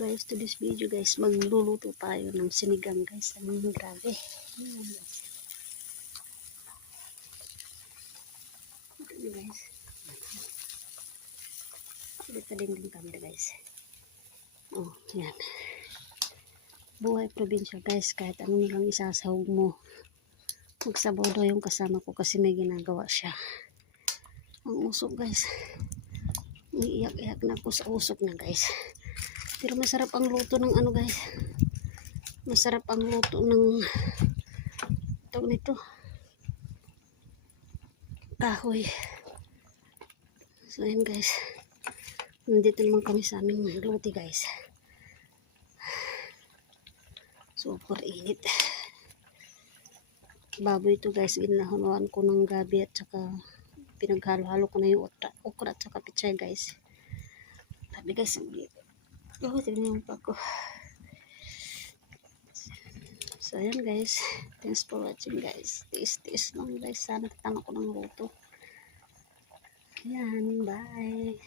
guys, to this video guys, magluluto tayo ng sinigang guys. Grabe. Ayan guys. Ito guys. Dito din camera guys. Oh, yan. Buhay probinsya guys, kahit ano nilang isasahog mo. Magsabaw daw yung kasama ko kasi may ginagawa siya. Ang usok guys. Iiyak-iyak na ako sa usok na guys. Pero masarap ang luto ng ano guys. Masarap ang luto ng tawag nito. Kahoy. So ayan guys. Nandito naman kami sa aming luti guys. Super init. Baboy ito guys. Inahanuan ko ng gabi at saka pinaghalo-halo ko na yung okra at saka pichay guys. Sabi guys. Oh, tignan pa ko. So, ayan guys. Thanks for watching guys. Tiis-tiis lang guys. Sana tatama ko ng luto. Ayan, bye.